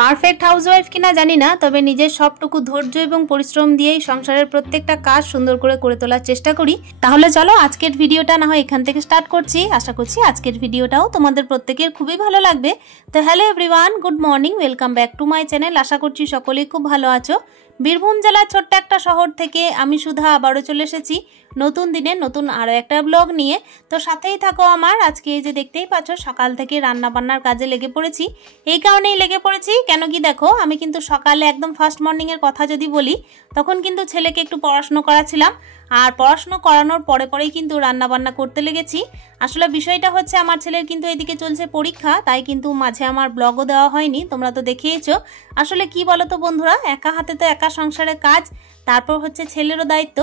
Perfect housewife কিনা জানি না, তবে নিজের সবটুকু ধৈর্য এবং পরিশ্রম দিয়েই সংসারের প্রত্যেকটা কাজ সুন্দর করে তোলার চেষ্টা করি। তাহলে চলো আজকের ভিডিওটা না হয় এখান থেকে স্টার্ট করছি। আশা করছি আজকের ভিডিওটাও তোমাদের প্রত্যেকের খুবই ভালো লাগবে। তো hello everyone, good morning, welcome back to my channel. আশা করছি সকলেই খুব ভালো আছো। বীরভূম জেলার ছোট্ট একটা শহর থেকে আমি সুধা আবারও চলে এসেছি নতুন দিনে নতুন আরও একটা ব্লগ নিয়ে। তো সাথেই থাকো আমার। আজকে এই যে দেখতেই পাচ্ছ সকাল থেকে রান্না বান্নার কাজে লেগে পড়েছি। এই কারণেই লেগে পড়েছি কেন কি দেখো, আমি কিন্তু সকালে একদম ফার্স্ট মর্নিংয়ের কথা যদি বলি, তখন কিন্তু ছেলেকে একটু পড়াশুনো করাছিলাম, আর পড়াশুনো করানোর পরেই কিন্তু রান্না বান্না করতে লেগেছি। আসলে বিষয়টা হচ্ছে আমার ছেলের কিন্তু এদিকে চলছে পরীক্ষা, তাই কিন্তু মাঝে আমার ব্লগও দেওয়া হয়নি, তোমরা তো দেখেইছো। আসলে কি বলো তো বন্ধুরা, একা হাতে তো একা সংসারের কাজ, তারপর হচ্ছে ছেলেরও দায়িত্ব।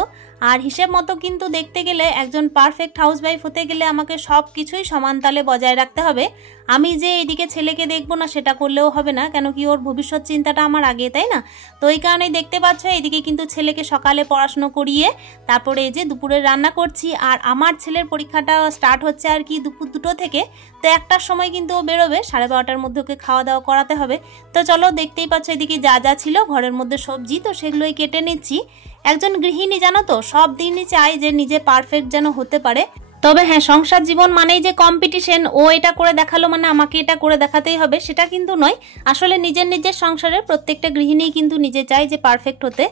আর হিসেব মতো কিন্তু দেখতে গেলে একজন পারফেক্ট হাউসওয়াইফ হতে গেলে আমাকে সব কিছুই সমান তালে বজায় রাখতে হবে। আমি যে এইদিকে ছেলেকে দেখবো না সেটা করলেও হবে না, কেন কি ওর ভবিষ্যৎ চিন্তাটা আমার আগে, তাই না? তো এই কারণেই দেখতে পাচ্ছ এইদিকে কিন্তু ছেলেকে সকালে পড়াশুনো করিয়ে তারপরে এই যে দুপুরে রান্না করছি। আর আমার ছেলের পরীক্ষাটা স্টার্ট হচ্ছে আর কি দুপুর 2টো থেকে, তো 1টার সময় কিন্তু ও বেরোবে, 12:30টার মধ্যে ওকে খাওয়া দাওয়া করাতে হবে। তো চলো দেখতেই পাচ্ছ এদিকে যা ছিল ঘরের মধ্যে সবজি, তো সেগুলোই কেটে নিচ্ছি। একজন গৃহিণী জানো তো সব দিনই চায় যে নিজে পারফেক্ট যেন হতে পারে। তবে হ্যাঁ, সংসার জীবন মানেই যে কম্পিটিশন, ও এটা করে দেখালো মানে আমাকে এটা করে দেখাতেই হবে, সেটা কিন্তু নয়। আসলে নিজের সংসারের প্রত্যেকটা গৃহিণী কিন্তু নিজে চায় যে পারফেক্ট হতে।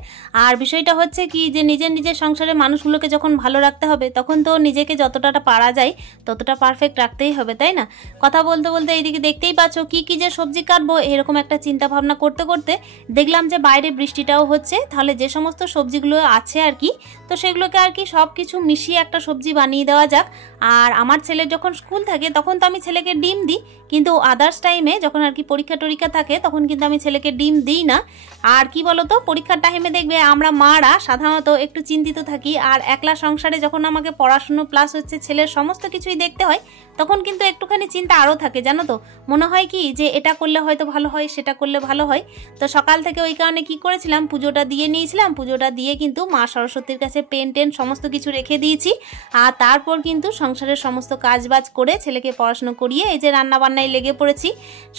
আর বিষয়টা হচ্ছে কি যে নিজের সংসারের মানুষগুলোকে যখন ভালো রাখতে হবে, তখন তো নিজেকে যতটা পারা যায় ততটা পারফেক্ট রাখতেই হবে, তাই না? কথা বলতে বলতে এইদিকে দেখতেই পাচ্ছ কি যে সবজি কাটবো, এরকম একটা চিন্তা ভাবনা করতে দেখলাম যে বাইরে বৃষ্টিটাও হচ্ছে। তাহলে যে সমস্ত সবজিগুলো আছে আর কি, তো সেগুলোকে আর কি সব কিছু মিশিয়ে একটা সবজি বানিয়ে দেওয়া যাক। আর আমার ছেলের যখন স্কুল থাকে তখন তো আমি ছেলেকে ডিম দিই, কিন্তু আদার্স টাইমে যখন আর কি পরীক্ষা থাকে তখন কিন্তু আমি ছেলেকে ডিম দিই না। আর কি বলতো, পরীক্ষার টাইমে দেখবে আমরা মারা সাধারণত একটু চিন্তিত থাকি, আর একলা সংসারে যখন আমাকে পড়াশুনো প্লাস হচ্ছে ছেলের সমস্ত কিছুই দেখতে হয়, তখন কিন্তু একটুখানি চিন্তা আরও থাকে, জানো তো। মনে হয় কি যে এটা করলে হয়তো ভালো হয়, সেটা করলে ভালো হয়। তো সকাল থেকে ওই কারণে কি করেছিলাম, পুজোটা দিয়ে নিয়েছিলাম। পুজোটা দিয়ে কিন্তু মা সরস্বতীর কাছে পেন সমস্ত কিছু রেখে দিয়েছি। আর তারপর কিন্তু সংসারের সমস্ত কাজবাজ করে ছেলেকে পড়াশুনো করিয়ে এই যে রান্না বান্নায় লেগে পড়েছি।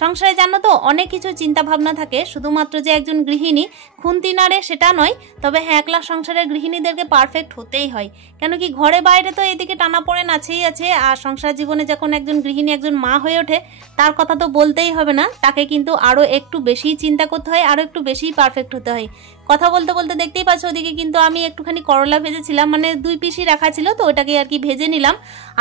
সংসারে জানো তো অনেক কিছু চিন্তা ভাবনা থাকে, শুধুমাত্র যে একজন গৃহিণী খুন্তি নাড়ে সেটা নয়। তবে হ্যাঁ, একলা সংসারের গৃহিণীদেরকে পারফেক্ট হতেই হয়, কেন কি ঘরে বাইরে তো এদিকে টানাপোড়েন আছেই আছে। আর সংসার জীবনে যখন একজন গৃহিণী একজন মা হয়ে ওঠে, তার কথা তো বলতেই হবে না, তাকে কিন্তু আরও একটু বেশি চিন্তা করতে হয়, আরও একটু বেশি পারফেক্ট হতে হয়। কথা বলতে বলতে দেখতেই পাচ্ছ ওদিকে কিন্তু আমি একটুখানি করলা ভেজেছিলাম, মানে 2 পিসই রাখা ছিল, তো ওটাকে আর কি ভেজে নিলাম।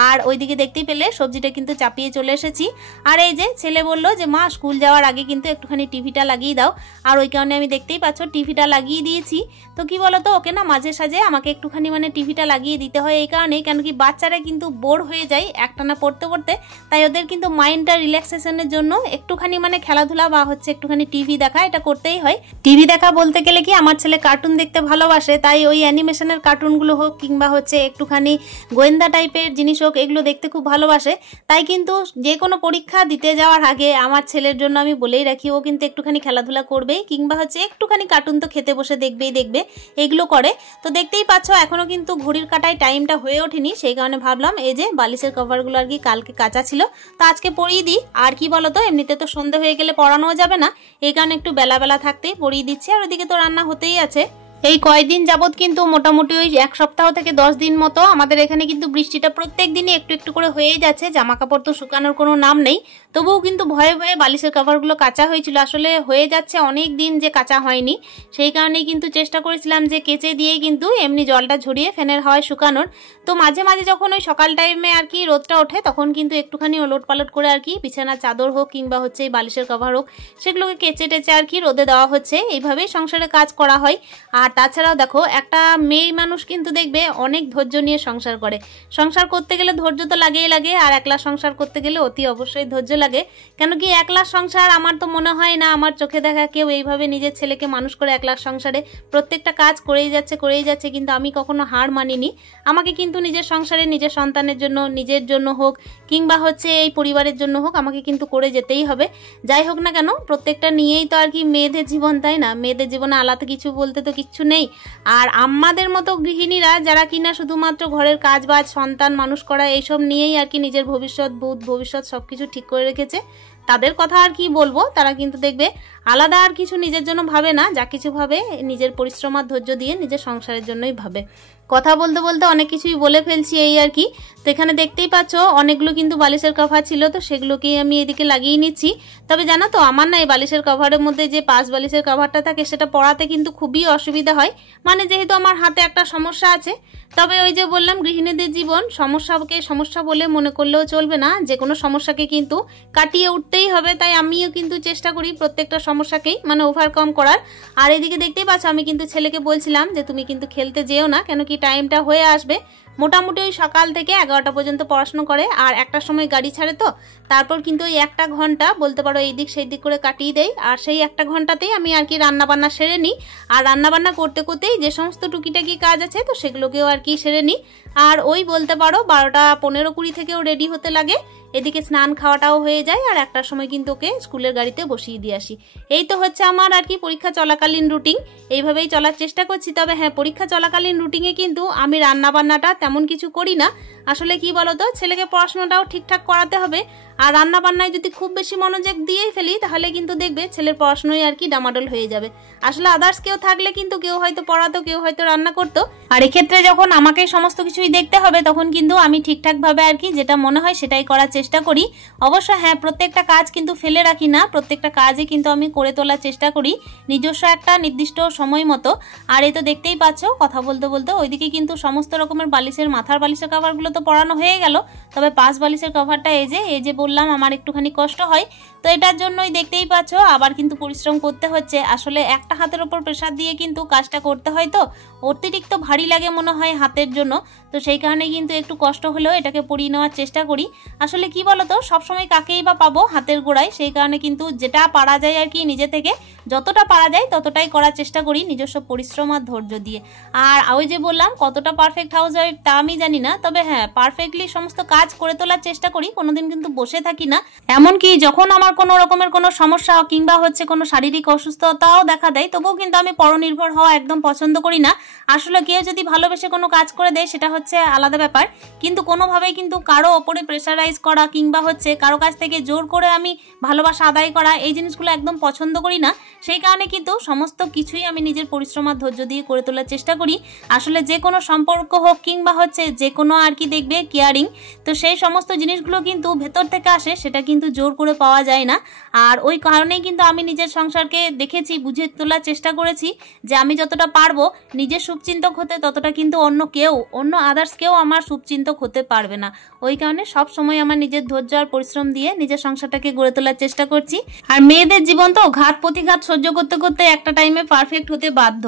আর ওইদিকে দেখতেই পেলে সবজিটা কিন্তু চাপিয়ে চলে এসেছি। আর এই যে ছেলে বললো যে মা স্কুল যাওয়ার আগে কিন্তু একটুখানি টিভিটা লাগিয়ে দাও, আর ওই কারণে আমি দেখতেই পাচ্ছ টিভিটা লাগিয়ে দিয়েছি। তো কি বলতো, ওকে না মাঝে সাঝে আমাকে একটুখানি মানে টিভিটা লাগিয়ে দিতে হয়, এই কারণেই কেন কি বাচ্চারা কিন্তু বোর হয়ে যায় একটানা পড়তে, তাই ওদের কিন্তু মাইন্ডটা রিল্যাক্সেশনের জন্য একটুখানি মানে খেলাধুলা বা হচ্ছে একটুখানি টিভি দেখা, এটা করতেই হয়। টিভি দেখা বলতে গেলে কি, আমার ছেলে কার্টুন দেখতে ভালোবাসে, তাই ওই অ্যানিমেশনের কার্টুনগুলো হোক কিংবা হচ্ছে একটুখানি গোয়েন্দা টাইপের জিনিস হোক, এগুলো দেখতে খুব ভালোবাসে। তাই কিন্তু যে কোনো পরীক্ষা দিতে যাওয়ার আগে আমার ছেলের জন্য আমি বলেই রাখি, ও কিন্তু একটুখানি খেলাধুলা করবেই, কিংবা হচ্ছে একটুখানি কার্টুন তো খেতে বসে দেখবে, এগুলো করে। তো দেখতেই পাচ্ছ এখনো কিন্তু ঘড়ির কাটায় টাইমটা হয়ে ওঠেনি, সেই কারণে ভাবলাম এই যে বালিশের কভারগুলো আর কি কালকে কাঁচা ছিল, তো আজকে পরিয়ে দিই। আর কি বলতো, এমনিতে তো সন্ধে হয়ে গেলে পড়ানোও যাবে না, এই কারণে একটু বেলা থাকতেই পরিয়ে দিচ্ছি। আর ওইদিকে তো রান্না হতেই আছে। এই কয়দিন যাবৎ কিন্তু মোটামুটি ওই 1 সপ্তাহ থেকে 10 দিন মতো আমাদের এখানে কিন্তু বৃষ্টিটা প্রত্যেক দিনই একটু করে হয়েই যাচ্ছে। জামা কাপড় তো শুকানোর কোনো নাম নেই, তবুও কিন্তু ভয়ে বালিশের কভারগুলো কাঁচা হয়েছিল। আসলে হয়ে যাচ্ছে অনেক দিন যে কাঁচা হয়নি, সেই কারণেই কিন্তু চেষ্টা করেছিলাম যে কেচে দিয়ে কিন্তু এমনি জলটা ঝরিয়ে ফ্যানের হাওয়ায় শুকানোর। তো মাঝে যখন ওই সকাল টাইমে আর কি রোদটা ওঠে, তখন কিন্তু একটুখানি ওলট পালট করে আর কি বিছানার চাদর হোক কিংবা হচ্ছে এই বালিশের কভার হোক, সেগুলোকে কেচে টেচে আর কি রোদে দেওয়া হচ্ছে। এইভাবেই সংসারে কাজ করা হয়। আর তাছাড়াও দেখো, একটা মেয়ে মানুষ কিন্তু দেখবে অনেক ধৈর্য নিয়ে সংসার করে। সংসার করতে গেলে ধৈর্য তো লাগেই লাগে, আর একলা সংসার করতে গেলে অতি অবশ্যই ধৈর্য লাগে। কেন কি একলা সংসার আমার তো মনে হয় না আমার চোখে দেখা কেউ এইভাবে নিজের ছেলেকে মানুষ করে একলা সংসারে প্রত্যেকটা কাজ করেই যাচ্ছে, কিন্তু আমি কখনো হার মানিনি। আমাকে কিন্তু নিজের সংসারে নিজের সন্তানের জন্য, নিজের জন্য হোক কিংবা হচ্ছে এই পরিবারের জন্য হোক, আমাকে কিন্তু করে যেতেই হবে। যাই হোক না কেন, প্রত্যেকটা নিয়েই তো আর কি মেয়েদের জীবন, তাই না? মেয়েদের জীবনে আলাদা কিছু বলতে তো কিচ্ছু নেই। আর আমাদের মতো গৃহিণীরা যারা কিনা শুধুমাত্র ঘরের কাজ বাজ, সন্তান মানুষ করা, এইসব নিয়েই আর কি নিজের ভবিষ্যৎ সবকিছু ঠিক করে রেখেছে, তাদের কথা আর কি বলবো। তারা কিন্তু দেখবে আলাদা আর কিছু নিজের জন্য ভাবে না, যা কিছু ভাবে নিজের পরিশ্রম আর ধৈর্য দিয়ে নিজের সংসারের জন্যই ভাবে। কথা বলতে বলতে অনেক কিছুই বলে ফেলছি এই আর কি। তো এখানে দেখতেই পাচ্ছ অনেকগুলো কিন্তু বালিশের কভার ছিল, তো সেগুলোকেই আমি এদিকে লাগিয়ে নিচ্ছি। তবে জানো তো আমার না এই বালিশের কভারের মধ্যে যে 5 বালিশের কভারটা থাকে সেটা পরাতে কিন্তু খুবই অসুবিধা হয়, মানে যেহেতু আমার হাতে একটা সমস্যা আছে। তবে ওই যে বললাম গৃহিণীদের জীবন, সমস্যাকে সমস্যা বলে মনে করলেও চলবে না, যে কোনো সমস্যাকে কিন্তু কাটিয়ে উঠতেই হবে। তাই আমিও কিন্তু চেষ্টা করি প্রত্যেকটা সমস্যাকেই মানে ওভারকাম করার। আর এদিকে দেখতেই পাচ্ছ আমি কিন্তু ছেলেকে বলছিলাম যে তুমি কিন্তু খেলতে যেও না, কেন কি টাইমটা হয়ে আসবে। মোটামুটি ওই সকাল থেকে 11টা পর্যন্ত পড়াশোনা করে, আর 1টার সময় গাড়ি ছাড়ে, তো তারপর কিন্তু ওই 1টা ঘন্টা বলতে পারো এই দিক সেই দিক করে কাটিয়ে দেই। আর সেই 1টা ঘন্টাতেই আমি আর কি রান্নাবান্না সেরে নিই। আর রান্নাবান্না করতে করতেই যে সমস্ত টুকিটাকি কাজ আছে তো সেগুলোকেও আর কি সেরে নিই। আর ওই বলতে পারো 12টা 15-20 থেকেও রেডি হতে লাগে। এদিকে স্নান খাওয়াটাও হয়ে যায়, আর 1টার সময় কিন্তু ওকে স্কুলের গাড়িতে বসিয়ে দিয়ে আসি। এই তো হচ্ছে আমার আর কি পরীক্ষা চলাকালীন রুটিন, এইভাবেই চলার চেষ্টা করছি। তবে হ্যাঁ, পরীক্ষা চলাকালীন রুটিনে কিন্তু আমি রান্নাবান্নাটা তেমন কিছু করি না। আসলে কি বলতো, ছেলেকে পড়াশোনাটাও ঠিকঠাক করাতে হবে, আর রান্নাবান্নায় যদি খুব বেশি মনোযোগ দিয়েই ফেলি তাহলে কিন্তু দেখবে ছেলের পড়াশোনায় আর কি ডামাডোল হয়ে যাবে। আসলে আদার্স কেউ থাকলে কিন্তু কেউ হয়তো পড়াতো, কেউ হয়তো রান্না করতো, আর এক্ষেত্রে যখন আমাকে সমস্ত কিছুই দেখতে হবে তখন কিন্তু আমি ঠিকঠাকভাবে আর কি যেটা মনে হয় সেটাই করার চেষ্টা করি। অবশ্য হ্যাঁ, প্রত্যেকটা কাজ কিন্তু ফেলে রাখি না, প্রত্যেকটা কাজই কিন্তু আমি করে তোলার চেষ্টা করি নিজস্ব একটা নির্দিষ্ট সময় মতো। আর এই তো দেখতেই পাচ্ছ কথা বলতে বলতে ওইদিকে কিন্তু সমস্ত রকমের বালিশের মাথার বালিশের কভারগুলো তো পরানো হয়ে গেল। তবে 5 বালিশের কভারটা এই যে বললাম আমার একটুখানি কষ্ট হয়, তো এটার জন্যই দেখতেই পাচ্ছ আবার কিন্তু পরিশ্রম করতে হচ্ছে। আসলে একটা হাতের ওপর প্রেসার দিয়ে কিন্তু কাজটা করতে হয়, তো অতিরিক্ত ভারী লাগে মনে হয় হাতের জন্য, তো সেই কারণে কিন্তু একটু কষ্ট হলেও এটাকে পরিয়ে নেওয়ার চেষ্টা করি। আসলে কি বলতো, সবসময় কাকেই বা পাবো হাতের গোড়ায়, সেই কারণে কিন্তু যেটা পারা যায় আর কি নিজে থেকে যতটা পারা যায় ততটাই করার চেষ্টা করি নিজস্ব পরিশ্রম আর ধৈর্য দিয়ে। আর ওই যে বললাম কতটা পারফেক্ট হাউস ওয়াইফ তা আমি জানি না, তবে হ্যাঁ পারফেক্টলি সমস্ত কাজ করে তোলার চেষ্টা করি, কোনোদিন কিন্তু বসে থাকি না। এমনকি যখন আমার কোনো রকমের কোনো সমস্যা কিংবা হচ্ছে কোনো শারীরিক অসুস্থতাও দেখা দেয় তবুও কিন্তু আমি পরনির্ভর হওয়া একদম পছন্দ করি না। আসলে কেউ যদি ভালোবেসে কোনো কাজ করে দেয় সেটা হচ্ছে আলাদা ব্যাপার, কিন্তু কোনোভাবেই কিন্তু কারো ওপরে প্রেশারাইজ করা কিংবা হচ্ছে কারো কাছ থেকে জোর করে আমি ভালোবাসা আদায় করা এই জিনিসগুলো একদম পছন্দ করি না। সেই কারণে কিন্তু সমস্ত কিছুই আমি নিজের পরিশ্রম আর ধৈর্য দিয়ে করে তোলার চেষ্টা করি। আসলে যে কোনো সম্পর্ক হোক কিংবা হচ্ছে যে কোনো আর কি দেখবে কেয়ারিং, তো সেই সমস্ত জিনিসগুলো কিন্তু ভেতর থেকে আসে, সেটা কিন্তু জোর করে পাওয়া যায় না। আর ওই কারণেই কিন্তু আমি নিজের সংসারকে দেখেছি, বুঝে তোলার চেষ্টা করেছি যে আমি যতটা পারবো নিজের শুভচিন্তক হতে, ততটা কিন্তু অন্য আদার্স কেউ আমার শুভচিন্তক হতে পারবে না। ওই কারণে সব সময় আমার নিজের ধৈর্য আর পরিশ্রম দিয়ে নিজের সংসারটাকে গড়ে তোলার চেষ্টা করছি। আর মেয়েদের জীবন তো ঘাত প্রতিঘাত সহ্য করতে করতে একটা টাইমে পারফেক্ট হতে বাধ্য।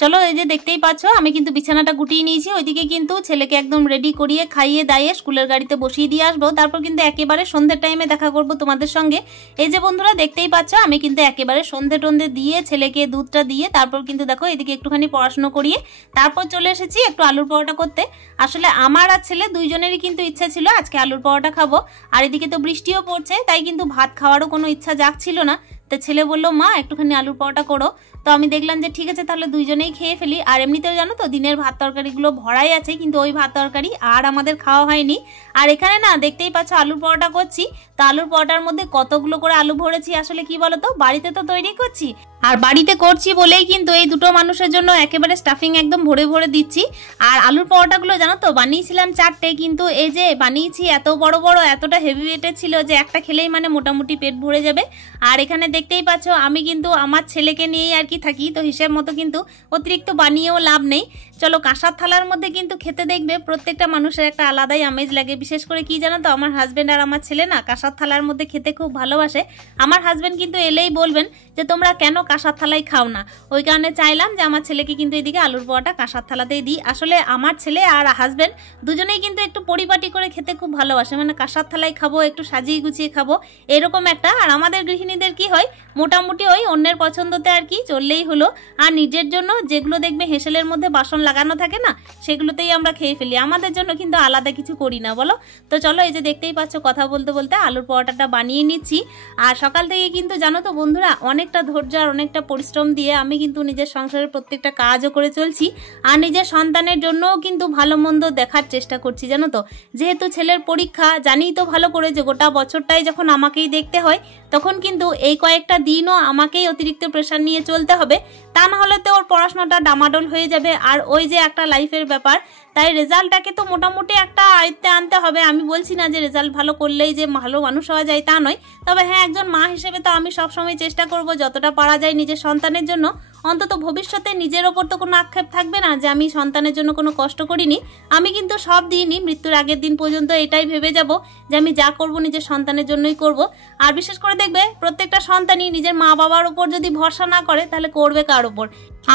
চলো, এই যে দেখতেই পাচ্ছ আমি কিন্তু বিছানাটা গুটিয়ে নিয়েছি, ওইদিকে কিন্তু ছেলেকে একদম রেডি করিয়ে খাইয়ে দাইয়ে স্কুলের গাড়িতে বসিয়ে দিয়ে আসবো। তারপর কিন্তু একেবারে সন্ধ্যের টাইমে দেখা করবো তোমাদের সঙ্গে। এই যে বন্ধুরা দেখতেই পাচ্ছ আমি কিন্তু একেবারে সন্ধ্যে টন্ধে দিয়ে ছেলেকে দুধটা দিয়ে তারপর কিন্তু দেখো এদিকে একটুখানি পড়াশোনা করিয়ে তারপর চলে এসেছি একটু আলুর পরোটা করতে। আসলে আমার আর ছেলে দুইজনেরই কিন্তু ইচ্ছা ছিল আজকে আলুর পরোটা খাবো, আর এদিকে তো বৃষ্টিও পড়ছে, তাই কিন্তু ভাত খাওয়ারও কোনো ইচ্ছা জাগছিল না। তো ছেলে বললো মা একটুখানি আলুর পরোটা করো, তো আমি দেখলাম যে ঠিক আছে তাহলে দুইজনেই খেয়ে ফেলি। আর এমনিতেও জানো তো দিনের ভাত তরকারিগুলো ভরাই আছে, কিন্তু ওই ভাত তরকারি আর আমাদের খাওয়া হয়নি। আর এখানে না দেখতেই পাচ্ছ আলুর পরোটা করছি, তো আলুর পরোটার মধ্যে কতগুলো করে আলু ভরেছি। আসলে কি বলতো, বাড়িতে তো তৈরি করছি, আর বাড়িতে করছি বলেই কিন্তু এই দুটো মানুষের জন্য একেবারে স্টাফিং একদম ভরে ভরে দিচ্ছি। আর আলুর পরোটাগুলো জানো তো বানিয়েছিলাম 4টে, কিন্তু এই যে বানিয়েছি এত বড় বড়, এতটা হেভি ওয়েটের ছিল যে একটা খেলেই মানে মোটামুটি পেট ভরে যাবে। আর এখানে দেখতেই পাচ্ছ আমি কিন্তু আমার ছেলেকে নিয়েই আর কি থাকি, তো হিসেব মতো কিন্তু অতিরিক্ত বানিয়েও লাভ নেই। চলো, কাঁসার থালার মধ্যে কিন্তু খেতে দেখবে প্রত্যেকটা মানুষের একটা আলাদাই আমেজ লাগে। বিশেষ করে কি জানো তো, আমার হাজব্যান্ড আর আমার ছেলে না কাঁসার থালার মধ্যে খেতে খুব ভালোবাসে। আমার হাজব্যান্ড কিন্তু এলেই বলবেন যে তোমরা কেন কাঁসার থালায় খাও না, ওই কারণে চাইলাম যে আমার ছেলেকে কিন্তু এদিকে আলুর পরোটা কাঁসার থালাতেই দিই। আসলে আমার ছেলে আর হাজব্যান্ড দুজনেই কিন্তু একটু পরিপাটি করে খেতে খুব ভালোবাসে, মানে কাঁসার থালায় খাবো, একটু সাজিয়ে গুছিয়ে খাবো এরকম একটা। আর আমাদের গৃহিণীদের কি হয়, মোটামুটি ওই অন্যের পছন্দতে আর কি চললেই হলো, আর নিজের জন্য যেগুলো দেখবে হেসেলের মধ্যে বাসন লাগানো থাকে না সেগুলোতেই আমরা খেয়ে ফেলি, আমাদের জন্য কিন্তু আলাদা কিছু করি না, বলো। তো চলো, এই যে দেখতেই পাচ্ছ কথা বলতে বলতে আলুর আলুর পরোটাটা বানিয়ে নিচ্ছি। আর সকাল থেকে কিন্তু জানো তো বন্ধুরা, অনেকটা ধৈর্য আর অনেকটা পরিশ্রম দিয়ে আমি কিন্তু নিজের সংসারের প্রত্যেকটা কাজও করে চলছি, আর নিজের সন্তানের জন্যও কিন্তু ভালো মন্দ দেখার চেষ্টা করছি। জানো তো, যেহেতু ছেলের পরীক্ষা, জানিই তো ভালো করে যে গোটা বছরটাই যখন আমাকেই দেখতে হয়, তখন কিন্তু এই কয়েকটা দিনও আমাকেই অতিরিক্ত প্রেশার নিয়ে চলতে হবে। তা না হলে তো ওর পড়াশোনাটা ডামাডোল হয়ে যাবে। আর ওই যে একটা লাইফের ব্যাপার, তাই রেজাল্টটাকে তো মোটামুটি একটা আয়ত্তে আনতে হবে। আমি বলছি না যে রেজাল্ট ভালো করলেই যে ভালো মানুষ হওয়া যায়, তা নয়। তবে হ্যাঁ, একজন মা হিসেবে তো আমি সবসময় চেষ্টা করব যতটা পারা যায় নিজের সন্তানের জন্য, অন্তত ভবিষ্যতে নিজের ওপর তো কোনো আক্ষেপ থাকবে না যে আমি সন্তানের জন্য কোনো কষ্ট করিনি। আমি কিন্তু সব দিনই মৃত্যুর আগের দিন পর্যন্ত এটাই ভেবে যাব যে আমি যা করব নিজের সন্তানের জন্যই করব। আর বিশেষ করে দেখবে, প্রত্যেকটা সন্তানই নিজের মা বাবার উপর যদি ভরসা না করে, তাহলে করবে কার উপর?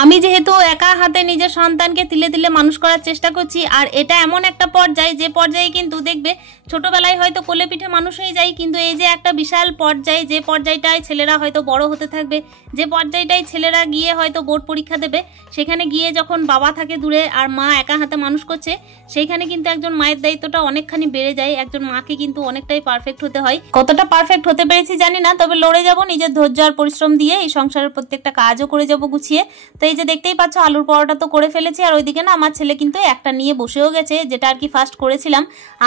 আমি যেহেতু একা হাতে নিজের সন্তানকে তিলে তিলে মানুষ করার চেষ্টা করছি, আর এটা এমন একটা পর্যায়ে, যে পর্যায়ে কিন্তু দেখবে ছোটবেলায় হয়তো কোলে পিঠে মানুষ হয়ে যায়, কিন্তু এই যে একটা বিশাল পর্যায়ে, যে পর্যায়টায় ছেলেরা হয়তো বড় হতে থাকবে, যে পর্যায়টায় ছেলেরা গিয়ে হয়তো বোর্ড পরীক্ষা দেবে, সেখানে গিয়ে যখন বাবা থাকে দূরে আর মা একা হাতে মানুষ করছে, সেইখানে কিন্তু একজন মায়ের দায়িত্বটা অনেকখানি বেড়ে যায়। একজন মাকে কিন্তু অনেকটাই পারফেক্ট হতে হয়। কতটা পারফেক্ট হতে পেরেছি জানি না, তবে লড়ে যাব নিজের ধৈর্য আর পরিশ্রম দিয়ে, এই সংসারের প্রত্যেকটা কাজও করে যাব গুছিয়ে। তো এই যে দেখতেই পাচ্ছ, আলুর পরোটা তো করে ফেলেছি, আর ওইদিকে না আমার ছেলে কিন্তু একটা নিয়ে বসেও গেছে, যেটা আর কি ফার্স্ট করেছিলাম।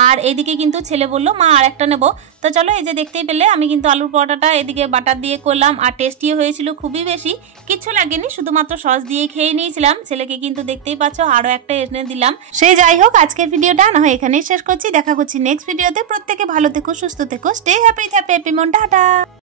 আর এইদিকে কিন্তু ছেলে বললো মা আর একটা নেবো। তো চলো, এই যে দেখতেই পেলে আমি কিন্তু আলুর পরোটাটা এদিকে বাটার দিয়ে করলাম, আর টেস্টিও হয়েছিল, খুবই বেশি কিছু লাগেনি, শুধুমাত্র সস দিয়ে খেয়ে নিয়েছিলাম। ছেলেকে কিন্তু দেখতেই পাচ্ছ আরো একটা এনে দিলাম। সে যাই হোক, আজকের ভিডিওটা না হয় এখানেই শেষ করছি। দেখা করছি নেক্সট ভিডিওতে। প্রত্যেকে ভালো থেকো, সুস্থ থেকো, স্টে হ্যাপি, হ্যাপি মন, টাটা।